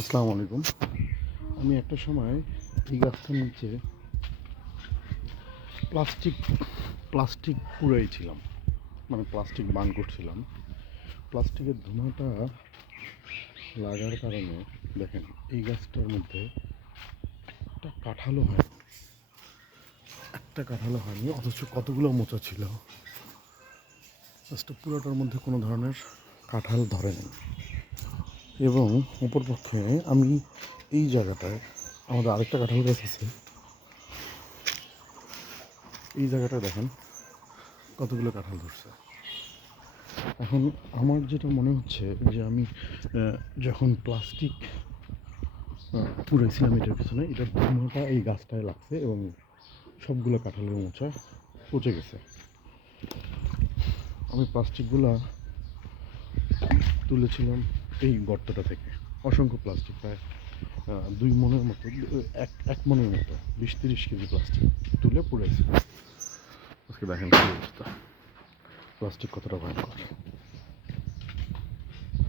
আসসালামু আলাইকুম। আমি একটা সময় এই গাছটার নিচে প্লাস্টিক প্লাস্টিক কুড়াইছিলাম, মানে প্লাস্টিক বান করছিলাম। প্লাস্টিকের ধোঁয়াটা লাগার কারণে দেখেন এই গাছটার মধ্যে কাঁঠালও হয় একটা কাঁঠালও হয়নি, অথচ কতগুলো মোচা ছিল। গাছটা পুরোটার মধ্যে কোনো ধরনের কাঁঠাল ধরেনি। এবং অপরপক্ষে আমি এই জায়গাটায় আমাদের আরেকটা কাঁঠাল গাছ আছে, এই জায়গাটা দেখেন কতগুলো কাঁঠাল ধরছে। এখন আমার যেটা মনে হচ্ছে যে আমি যখন প্লাস্টিক পুড়েছিলাম এটার পিছনে, এটার ধোঁয়াটা এই গাছটায় লাগছে এবং সবগুলো কাঁঠালের মোচা পচে গেছে। আমি প্লাস্টিকগুলা তুলেছিলাম এই গর্তটা থেকে, অসংখ্য প্লাস্টিক, প্রায় 2 মনের মতো, এক মনের মতো 20-30 কেজি প্লাস্টিক তুলে পুড়েছি। আজকে দেখেন কী অবস্থা, প্লাস্টিক কতটা ভয়ঙ্কর।